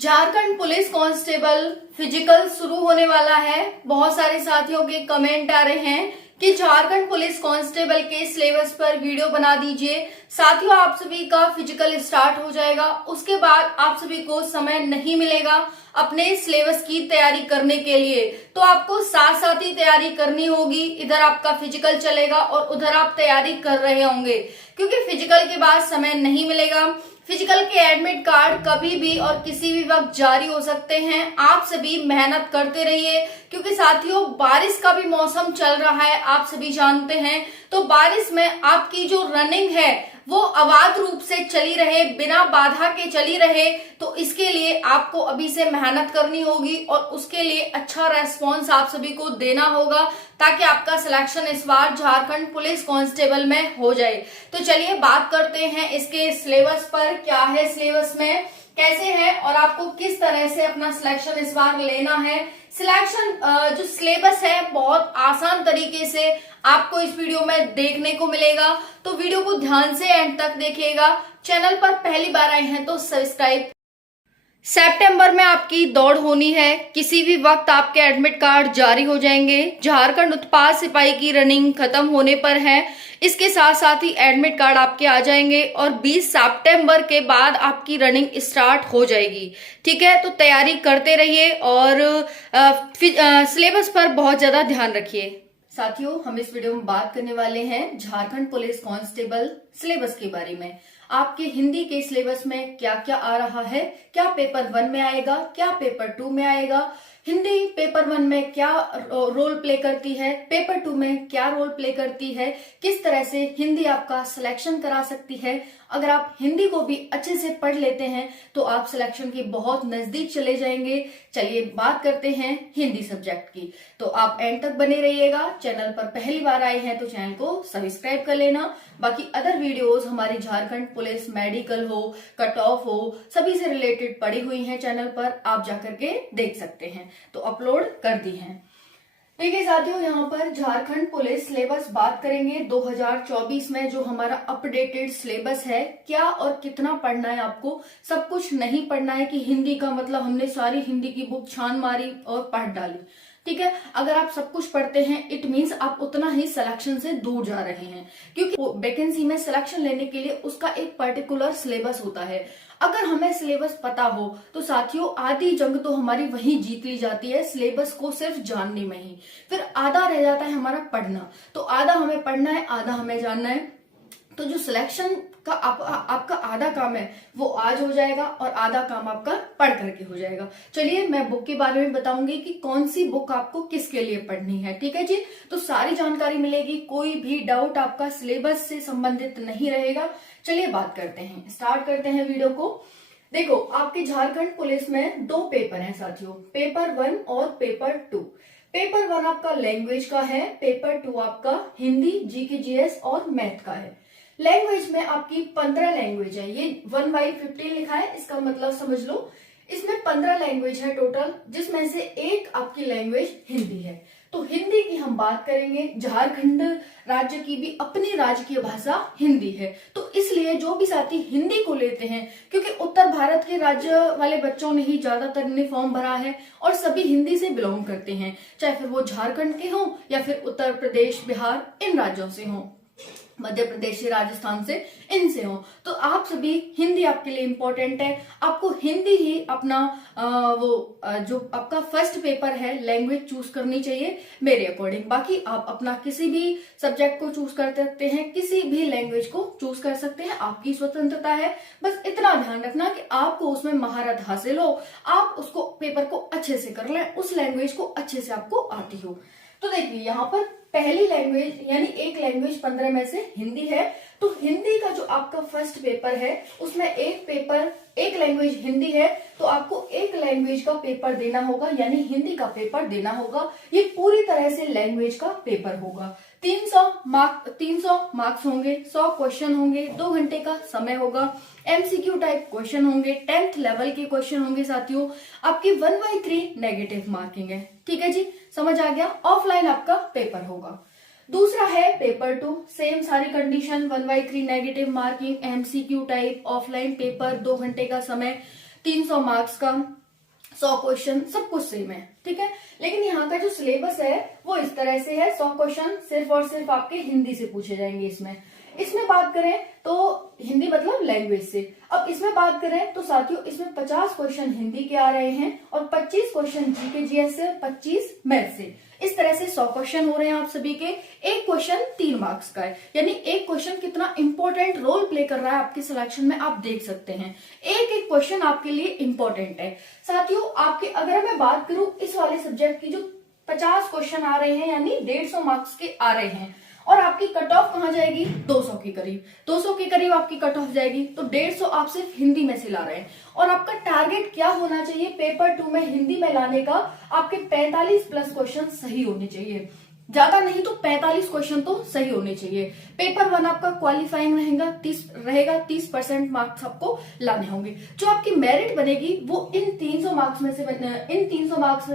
Jharkhand police constable physical शुरू होने वाला है। बहुत सारे साथियों के कमेंट आ रहे हैं कि झारखंड पुलिस कांस्टेबल के सिलेबस पर वीडियो बना दीजिए। साथियों, आप सभी का फिजिकल स्टार्ट हो जाएगा, उसके बाद आप सभी को समय नहीं मिलेगा अपने सिलेबस की तैयारी करने के लिए। तो आपको साथ साथ ही तैयारी करनी होगी। इधर आपका फिजिकल चलेगा और उधर आप तैयारी कर रहे होंगे, क्योंकि फिजिकल के बाद समय नहीं मिलेगा। फिजिकल के एडमिट कार्ड कभी भी और किसी भी वक्त जारी हो सकते हैं। आप सभी मेहनत करते रहिए, क्योंकि साथियों बारिश का भी मौसम चल रहा है, आप सभी जानते हैं। तो बारिश में आपकी जो रनिंग है वो अबाध रूप से चली रहे, बिना बाधा के चली रहे। तो इसके लिए आपको अभी से मेहनत करनी होगी और उसके लिए अच्छा रेस्पॉन्स आप सभी को देना होगा, ताकि आपका सिलेक्शन इस बार झारखंड पुलिस कांस्टेबल में हो जाए। तो चलिए बात करते हैं इसके सिलेबस पर। क्या है सिलेबस में, कैसे है और आपको किस तरह से अपना सिलेक्शन इस बार लेना है। सिलेक्शन जो सिलेबस है बहुत आसान तरीके से आपको इस वीडियो में देखने को मिलेगा। तो वीडियो को ध्यान से एंड तक देखिएगा। चैनल पर पहली बार आए हैं तो सब्सक्राइब। सितंबर में आपकी दौड़ होनी है, किसी भी वक्त आपके एडमिट कार्ड जारी हो जाएंगे। झारखंड उत्पाद सिपाही की रनिंग खत्म होने पर है, इसके साथ साथ ही एडमिट कार्ड आपके आ जाएंगे और 20 सितंबर के बाद आपकी रनिंग स्टार्ट हो जाएगी। ठीक है, तो तैयारी करते रहिए और सिलेबस पर बहुत ज्यादा ध्यान रखिए। साथियों, हम इस वीडियो में बात करने वाले हैं झारखंड पुलिस कांस्टेबल सिलेबस के बारे में। आपके हिंदी के सिलेबस में क्या क्या आ रहा है, क्या पेपर 1 में आएगा, क्या पेपर 2 में आएगा, हिंदी पेपर 1 में क्या रोल प्ले करती है, पेपर 2 में क्या रोल प्ले करती है, किस तरह से हिंदी आपका सिलेक्शन करा सकती है। अगर आप हिंदी को भी अच्छे से पढ़ लेते हैं तो आप सिलेक्शन के बहुत नजदीक चले जाएंगे। चलिए बात करते हैं हिंदी सब्जेक्ट की। तो आप एंड तक बने रहिएगा। चैनल पर पहली बार आए हैं तो चैनल को सब्सक्राइब कर लेना। बाकी अदर वीडियोस हमारी झारखंड पुलिस मेडिकल हो, कट ऑफ हो, सभी से रिलेटेड पड़ी हुई हैं चैनल पर, आप जाकर के देख सकते हैं। तो अपलोड कर दी हैं। देखिए साथियों, यहाँ पर झारखंड पुलिस सिलेबस बात करेंगे 2024 में जो हमारा अपडेटेड सिलेबस है। क्या और कितना पढ़ना है आपको, सब कुछ नहीं पढ़ना है कि हिंदी का मतलब हमने सारी हिंदी की बुक छान मारी और पढ़ डाली। ठीक है, अगर आप सब कुछ पढ़ते हैं इट मीन्स आप उतना ही सिलेक्शन से दूर जा रहे हैं, क्योंकि वैकेंसी में सिलेक्शन लेने के लिए उसका एक पर्टिकुलर सिलेबस होता है। अगर हमें सिलेबस पता हो तो साथियों आधी जंग तो हमारी वहीं जीत ली जाती है, सिलेबस को सिर्फ जानने में ही। फिर आधा रह जाता है हमारा पढ़ना। तो आधा हमें पढ़ना है, आधा हमें जानना है। तो जो सिलेक्शन का आपका आधा काम है वो आज हो जाएगा और आधा काम आपका पढ़ करके हो जाएगा। चलिए मैं बुक के बारे में बताऊंगी कि कौन सी बुक आपको किसके लिए पढ़नी है। ठीक है जी, तो सारी जानकारी मिलेगी, कोई भी डाउट आपका सिलेबस से संबंधित नहीं रहेगा। चलिए बात करते हैं, स्टार्ट करते हैं वीडियो को। देखो, आपके झारखंड पुलिस में 2 पेपर हैं साथियों, पेपर 1 और पेपर 2। पेपर 1 आपका लैंग्वेज का है, पेपर 2 आपका हिंदी, जीके, जीएस और मैथ का है। लैंग्वेज में आपकी 15 लैंग्वेज है, ये 1/15 लिखा है, इसका मतलब समझ लो इसमें 15 लैंग्वेज है टोटल, जिसमें से एक आपकी लैंग्वेज हिंदी है। तो हिंदी की हम बात करेंगे, झारखंड राज्य की भी अपनी राजकीय भाषा हिंदी है। तो इसलिए जो भी साथी हिंदी को लेते हैं, क्योंकि उत्तर भारत के राज्य वाले बच्चों ने ही ज्यादातर ने फॉर्म भरा है और सभी हिंदी से बिलोंग करते हैं, चाहे फिर वो झारखंड के हों या फिर उत्तर प्रदेश, बिहार इन राज्यों से हों, मध्य प्रदेश, राजस्थान से, इनसे हो। तो आप सभी हिंदी आपके लिए इंपॉर्टेंट है। आपको हिंदी ही अपना जो आपका फर्स्ट पेपर है लैंग्वेज चूज करनी चाहिए मेरे अकॉर्डिंग। बाकी आप अपना किसी भी सब्जेक्ट को चूज कर सकते हैं, किसी भी लैंग्वेज को चूज कर सकते हैं, आपकी स्वतंत्रता है। बस इतना ध्यान रखना कि आपको उसमें महारत हासिल हो, आप उसको पेपर को अच्छे से कर लें, उस लैंग्वेज को अच्छे से आपको आती हो। तो देखिए यहाँ पर पहली लैंग्वेज यानी एक लैंग्वेज 15 में से हिंदी है। तो हिंदी का जो आपका फर्स्ट पेपर है उसमें एक लैंग्वेज हिंदी है, तो आपको एक लैंग्वेज का पेपर देना होगा, यानी हिंदी का पेपर देना होगा। ये पूरी तरह से लैंग्वेज का पेपर होगा। 300 मार्क्स होंगे, 100 क्वेश्चन होंगे, 2 घंटे का समय होगा, एमसीक्यू टाइप क्वेश्चन होंगे, 10th लेवल के क्वेश्चन होंगे साथियों। आपकी 1/3 नेगेटिव मार्किंग है। ठीक है जी, समझ आ गया। ऑफलाइन आपका पेपर होगा। दूसरा है पेपर 2, सेम सारी condition, 1/3 negative marking, MCQ type, offline paper, 2 घंटे का समय। 300 मार्क्स का 100 क्वेश्चन, सब कुछ सेम है, ठीक है। लेकिन यहाँ का जो सिलेबस है वो इस तरह से है, 100 क्वेश्चन सिर्फ और सिर्फ आपके हिंदी से पूछे जाएंगे। इसमें बात करें तो हिंदी मतलब लैंग्वेज से। अब इसमें बात करें तो साथियों इसमें 50 क्वेश्चन हिंदी के आ रहे हैं और 25 क्वेश्चन जीके जीएस से, 25 मैथ से। इस तरह से 100 क्वेश्चन हो रहे हैं आप सभी के। एक क्वेश्चन 3 मार्क्स का है, यानी एक क्वेश्चन कितना इंपॉर्टेंट रोल प्ले कर रहा है आपके सिलेक्शन में आप देख सकते हैं। एक एक क्वेश्चन आपके लिए इंपॉर्टेंट है साथियों। आपके अगर मैं बात करूं इस वाले सब्जेक्ट की, जो 50 क्वेश्चन आ रहे हैं यानी 150 मार्क्स के आ रहे हैं, और आपकी कट ऑफ कहां जाएगी, 200 के करीब, 200 के करीब आपकी कट ऑफ जाएगी। तो 150 आप सिर्फ हिंदी में से ला रहे हैं। और आपका टारगेट क्या होना चाहिए पेपर 2 में हिंदी में लाने का, आपके 45 प्लस क्वेश्चन सही होने चाहिए, ज्यादा नहीं तो 45 क्वेश्चन तो सही होने चाहिए। पेपर 1 आपका क्वालिफाइंग रहेगा 30% मार्क्स आपको लाने होंगे। जो आपकी मेरिट बनेगी वो इन 300 मार्क्स में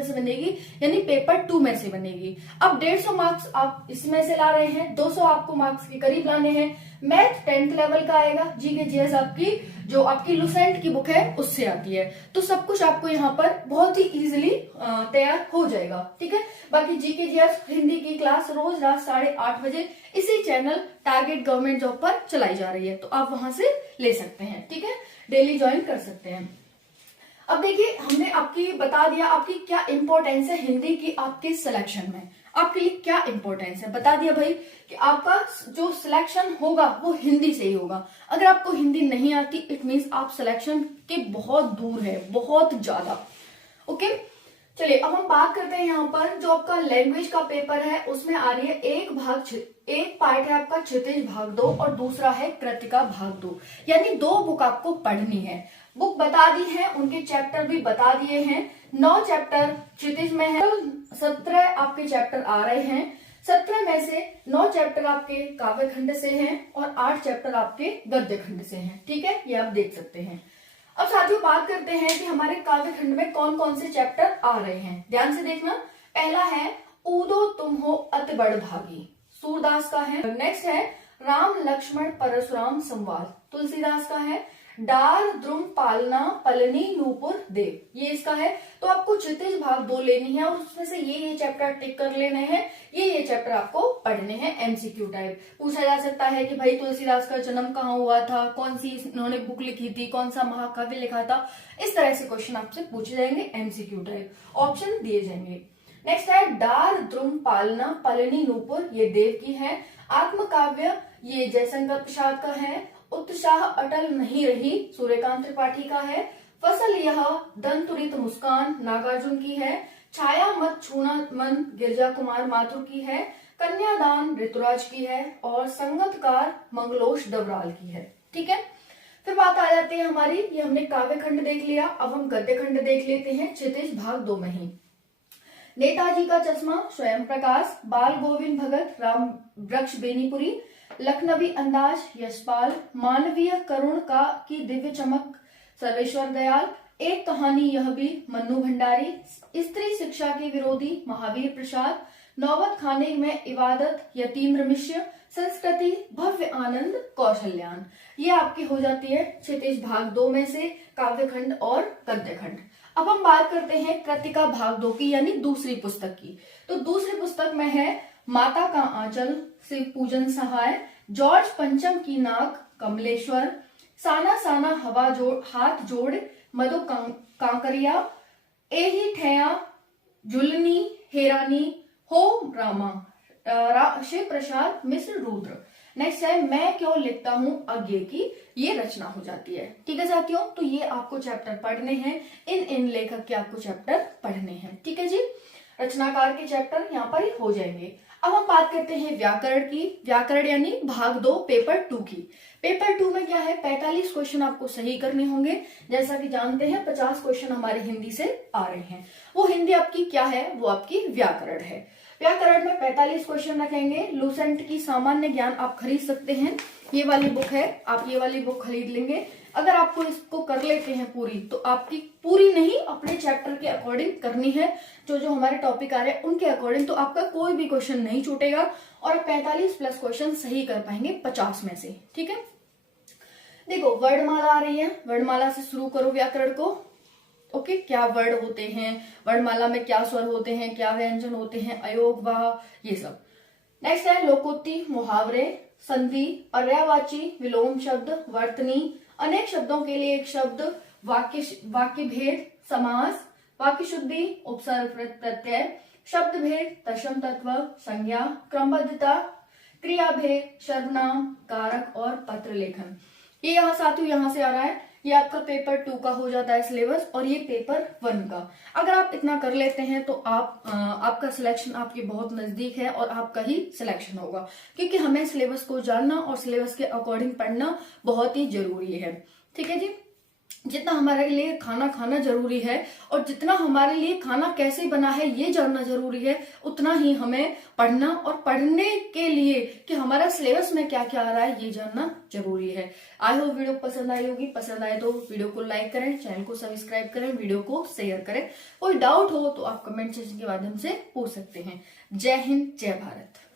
से बनेगी, यानी पेपर 2 में से बनेगी। अब 150 मार्क्स आप इसमें से ला रहे हैं, 200 आपको मार्क्स के करीब लाने हैं। मैथ 10th लेवल का आएगा, जीके जीएस आपकी जो आपकी लुसेंट की बुक है उससे आती है। तो सब कुछ आपको यहाँ पर बहुत ही इजीली तैयार हो जाएगा, ठीक है। बाकी जीके जीएस हिंदी की क्लास रोज रात 8:30 बजे इसी चैनल टारगेट गवर्नमेंट जॉब पर चलाई जा रही है, तो आप वहां से ले सकते हैं, ठीक है, डेली ज्वाइन कर सकते हैं। अब देखिए हमने आपकी बता दिया आपकी क्या इंपॉर्टेंस है हिंदी की आपके सिलेक्शन में, आपके लिए क्या इंपॉर्टेंस है बता दिया भाई कि आपका जो सिलेक्शन होगा वो हिंदी से ही होगा। अगर आपको हिंदी नहीं आती इट मीन्स आप सिलेक्शन के बहुत दूर है, बहुत ज्यादा। ओके चलिए अब हम बात करते हैं यहाँ पर जो आपका लैंग्वेज का पेपर है उसमें आ रही है एक पार्ट है आपका क्षितिज भाग 2 और दूसरा है कृतिका भाग 2, यानी 2 बुक आपको पढ़नी है। बुक बता दी है, उनके चैप्टर भी बता दिए हैं। 9 चैप्टर क्षितिज में है, 17 आपके चैप्टर आ रहे हैं। 17 में से 9 चैप्टर आपके काव्य खंड से हैं और 8 चैप्टर आपके गद्य खंड से हैं, ठीक है, ये आप देख सकते हैं। अब साथियों बात करते हैं कि हमारे काव्य खंड में कौन कौन से चैप्टर आ रहे हैं, ध्यान से देखना। पहला है ऊदो तुम हो अति बड़ भागी, सूरदास का है। नेक्स्ट है राम लक्ष्मण परशुराम संवाद, तुलसीदास का है। डार द्रुम पालना पलनी नूपुर देव, ये इसका है। तो आपको क्षितिज भाग 2 लेनी है और उसमें से ये चैप्टर टिक कर लेने हैं, ये चैप्टर आपको पढ़ने हैं। एमसीक्यू टाइप पूछा जा सकता है कि भाई तुलसीदास का जन्म कहाँ हुआ था, कौन सी इन्होंने बुक लिखी थी, कौन सा महाकाव्य लिखा था, इस तरह से क्वेश्चन आपसे पूछे जाएंगे, एमसीक्यू टाइप ऑप्शन दिए जाएंगे। नेक्स्ट है डार द्रुम पालना पलनी नूपुर, ये देव की है। आत्मकाव्य ये जयशंकर प्रसाद का है। उत्साह अटल नहीं रही, सूर्यकांत त्रिपाठी का है। फसल यह दंतुरित मुस्कान, नागार्जुन की है। छाया मत छूना मन, गिरजा कुमार माथुर की है। कन्यादान ऋतुराज की है और संगतकार मंगलोश डबराल की है, ठीक है। फिर बात आ जाती है हमारी, ये हमने काव्य खंड देख लिया, अब हम गद्य खंड देख लेते हैं क्षितिज भाग 2 में ही। नेताजी का चश्मा, स्वयं प्रकाश। बाल गोविंद भगत, राम वृक्ष बेनीपुरी। लखनवी अंदाज, यशपाल। मानवीय करुण का की दिव्य चमक, सर्वेश्वर दयाल। एक कहानी यह भी, मन्नू भंडारी। स्त्री शिक्षा के विरोधी, महावीर प्रसाद। नौबत खाने में इबादत, यतीन्द्र मिश्र। संस्कृति, भव्य आनंद, कौशल्यान। ये आपकी हो जाती है क्षितिज भाग 2 में से काव्य खंड और गद्य खंड। अब हम बात करते हैं कृतिका भाग 2 की, यानी दूसरी पुस्तक की। तो दूसरी पुस्तक में है माता का आंचल, शिव पूजन सहाय। जॉर्ज पंचम की नाक, कमलेश्वर। साना साना हवा जोड़ हाथ जोड़, मधु कांकरिया। एही ठया जुलनी हेरानी, हो रामा, शिव प्रसाद मिश्र रुद्र। नेक्स्ट है मैं क्यों लिखता हूँ अज्ञे की, ये रचना हो जाती है, ठीक है साथियों। तो ये आपको चैप्टर पढ़ने हैं, इन लेखक के आपको चैप्टर पढ़ने हैं, ठीक है जी। रचनाकार के चैप्टर यहाँ पर ही हो जाएंगे। अब हम बात करते हैं व्याकरण की। व्याकरण यानी भाग 2 पेपर 2 की। पेपर 2 में क्या है, 45 क्वेश्चन आपको सही करने होंगे। जैसा कि जानते हैं 50 क्वेश्चन हमारे हिंदी से आ रहे हैं। वो हिंदी आपकी क्या है, वो आपकी व्याकरण है। व्याकरण में 45 क्वेश्चन रखेंगे। लूसेंट की सामान्य ज्ञान आप खरीद सकते हैं, ये वाली बुक है, आप ये वाली बुक खरीद लेंगे। अगर आपको इसको कर लेते हैं पूरी, तो आपकी पूरी नहीं अपने चैप्टर के अकॉर्डिंग करनी है, जो जो हमारे टॉपिक आ रहे हैं उनके अकॉर्डिंग, तो आपका कोई भी क्वेश्चन नहीं छूटेगा और 45 प्लस क्वेश्चन सही कर पाएंगे 50 में से, ठीक है। देखो वर्णमाला आ रही है, वर्णमाला से शुरू करो व्याकरण को। ओके, क्या वर्ड होते हैं, वर्णमाला में क्या स्वर होते हैं, क्या व्यंजन होते हैं, अयोग वाह, ये सब। नेक्स्ट है लोकोक्ति, मुहावरे, संधि, पर्यायवाची, विलोम शब्द, वर्तनी, अनेक शब्दों के लिए एक शब्द, वाक्य भेद, समास, वाक्य शुद्धि, उपसर्ग प्रत्यय, शब्द भेद, दशम तत्व, संज्ञा, क्रमबद्धता, क्रिया भेद, सर्वनाम, कारक और पत्र लेखन। ये यहाँ साथियों यहाँ से आ रहा है, ये आपका पेपर 2 का हो जाता है सिलेबस, और ये पेपर 1 का। अगर आप इतना कर लेते हैं तो आपका सिलेक्शन आपके बहुत नजदीक है और आपका ही सिलेक्शन होगा, क्योंकि हमें सिलेबस को जानना और सिलेबस के अकॉर्डिंग पढ़ना बहुत ही जरूरी है। ठीक है जी, जितना हमारे लिए खाना खाना जरूरी है और जितना हमारे लिए खाना कैसे बना है ये जानना जरूरी है, उतना ही हमें पढ़ना और पढ़ने के लिए कि हमारा सिलेबस में क्या क्या आ रहा है ये जानना जरूरी है। आई होप वीडियो पसंद आई होगी। पसंद आए तो वीडियो को लाइक करें, चैनल को सब्सक्राइब करें, वीडियो को शेयर करें। कोई डाउट हो तो आप कमेंट सेक्शन के माध्यम से पूछ सकते हैं। जय हिंद, जय भारत।